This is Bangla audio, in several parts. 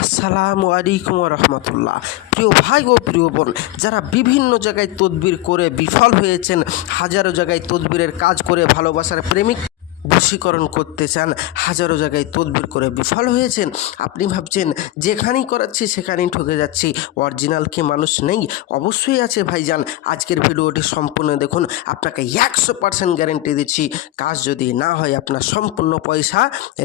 আসসালামু আলাইকুম রহমতুল্লাহ। প্রিয় ভাই ও প্রিয় বোন, যারা বিভিন্ন জায়গায় তদবির করে বিফল হয়েছেন, হাজারো জায়গায় তদবিরের কাজ করে ভালোবাসার প্রেমিক বশীকরণ করতে চান, হাজারো জায়গায় তদবির করে বিফল হয়েছেন। আপনি ভাবছেন, যেখানেই করাচ্ছি সেখানেই ঠকে যাচ্ছি। অরিজিনাল কি মানুষ নেই? অবশ্যই আছে ভাইজান। আজকের ভিডিওটি সম্পূর্ণ দেখুন। আপনাকে একশো পার্সেন্ট গ্যারেন্টি দিচ্ছি, কাজ যদি না হয় আপনার সম্পূর্ণ পয়সা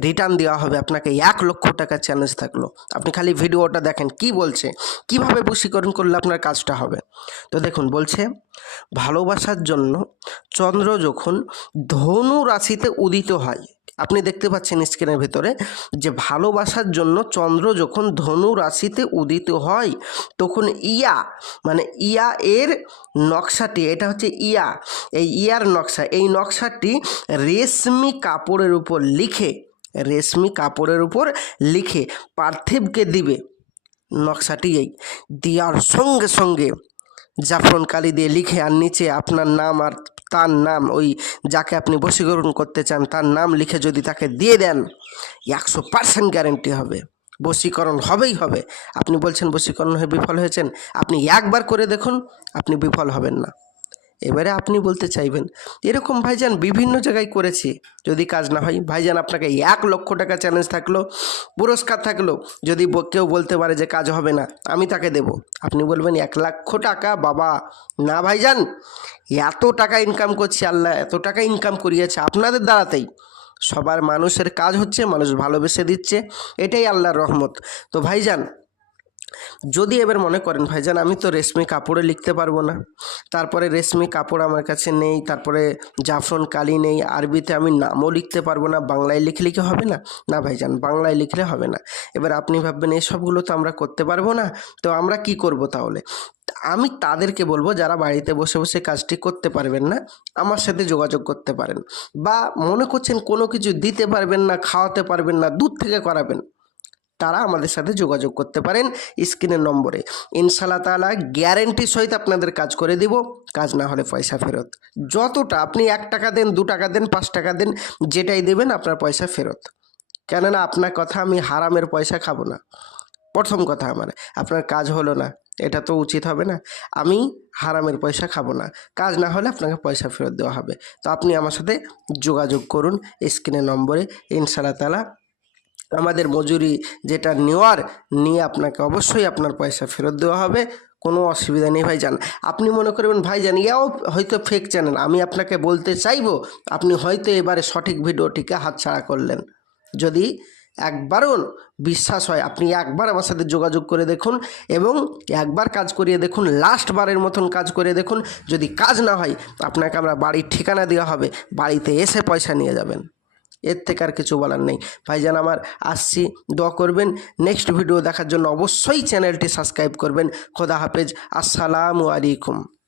রিটার্ন দেওয়া হবে। আপনাকে এক লক্ষ টাকা চ্যালেঞ্জ থাকল। আপনি খালি ভিডিওটা দেখেন, কি বলছে? কীভাবে বশীকরণ করলে আপনার কাজটা হবে? তো দেখুন, বলছে ভালোবাসার জন্য চন্দ্র যখন ধনু রাশিতে উদিত হয়, আপনি দেখতে পাচ্ছেন স্ক্রিনের ভেতরে যে ভালোবাসার জন্য চন্দ্র যখন ধনু রাশিতে উদিত হয়, তখন ইয়া মানে ইয়া এর নকশাটি, এটা হচ্ছে ইয়া, এই ইয়ার নকশা, এই নকশাটি রেশমি কাপড়ের উপর লিখে, রেশমি কাপড়ের উপর লিখে পার্থিবকে দিবে নকশাটি এই, দেওয়ার সঙ্গে সঙ্গে জাফরন কালি দিয়ে লিখে আর নিচে আপনার নাম আর তার নাম, ওই যাকে আপনি বশীকরণ করতে চান, তার নাম লিখে যদি তাকে দিয়ে দেন, একশো পার্সেন্ট গ্যারেন্টি হবে। বশীকরণ হবেই হবে। আপনি বলছেন বশীকরণ হয়ে বিফল হয়েছেন। আপনি একবার করে দেখুন, আপনি বিফল হবেন না। এবারে আপনি বলতে চাইবেন, এরকম ভাইজান বিভিন্ন জায়গায় করেছি। যদি কাজ না হয়, ভাইজান আপনাকে এক লক্ষ টাকা চ্যালেঞ্জ থাকল, পুরস্কার থাকল, যদি কেউ বলতে পারে যে কাজ হবে না, আমি তাকে দেব। আপনি বলবেন, এক লক্ষ টাকা, বাবা। না ভাইজান, এত টাকা ইনকাম করছি আল্লাহ, এত টাকা ইনকাম করিয়েছে আপনাদের দ্বারাতেই। সবার মানুষের কাজ হচ্ছে, মানুষ ভালোবেসে দিচ্ছে, এটাই আল্লাহর রহমত। তো ভাইজান যদি এবার মনে করেন ভাইজান, আমি তো রেশমি কাপড়ে লিখতে পারব না। তারপরে রেশমি কাপড় আমার কাছে নেই, তারপরে জাফরন কালি নেই, আরবিতে আমি নামও লিখতে পারব না, বাংলায় লিখলে কি হবে না? না ভাইজান, বাংলায় লিখলে হবে না। এবার আপনি ভাববেন এই সবগুলো তো আমরা করতে পারব না, তো আমরা কি করব তাহলে? আমি তাদেরকে বলব, যারা বাড়িতে বসে বসে কাজটি করতে পারবেন না, আমার সাথে যোগাযোগ করতে পারেন। বা মনে করছেন কোনো কিছু দিতে পারবেন না, খাওয়াতে পারবেন না, দূর থেকে করাবেন। তারা আমাদের সাথে যোগাযোগ করতে পারেন স্ক্রিনের নম্বরে। ইনশাল্লাহ তালা গ্যারেন্টি সহিত আপনাদের কাজ করে দিব। কাজ না হলে পয়সা ফেরত। যতটা আপনি এক টাকা দেন, দু টাকা দেন, পাঁচ টাকা দেন, যেটাই দেবেন আপনার পয়সা ফেরত। কেননা আপনার কথা আমি হারামের পয়সা খাব না। প্রথম কথা আমার, আপনার কাজ হলো না। এটা তো উচিত হবে না। আমি হারামের পয়সা খাব না। কাজ না হলে আপনাকে পয়সা ফেরত দেওয়া হবে। তো আপনি আমার সাথে যোগাযোগ করুন স্ক্রিনের নম্বরে। ইনশাল্লাহ তালা আমাদের মজুরি যেটা নেওয়ার, নিয়ে আপনাকে অবশ্যই আপনার পয়সা ফেরত দেওয়া হবে। কোনো অসুবিধা নেই ভাইজান। আপনি মনে করবেন, ভাইজান ইয়াও হয়তো ফেক চ্যানেল আমি আপনাকে বলতে চাইব, আপনি হয়তো এবারে সঠিক ভিডিওটিকে হাতছাড়া করলেন। যদি একবারও বিশ্বাস হয়, আপনি একবার আমার সাথে যোগাযোগ করে দেখুন এবং একবার কাজ করিয়ে দেখুন লাস্ট বারের মতন কাজ করে দেখুন। যদি কাজ না হয়, আপনাকে আমরা বাড়ির ঠিকানা দেওয়া হবে, বাড়িতে এসে পয়সা নিয়ে যাবেন। এর থেকে আর কিছু বলার নেই। ভাইজান আমার আসছি, দোয়া করবেন। নেক্সট ভিডিও দেখার জন্য অবশ্যই চ্যানেলটি সাবস্ক্রাইব করবেন। খোদা হাফেজ। আসসালামু আলাইকুম।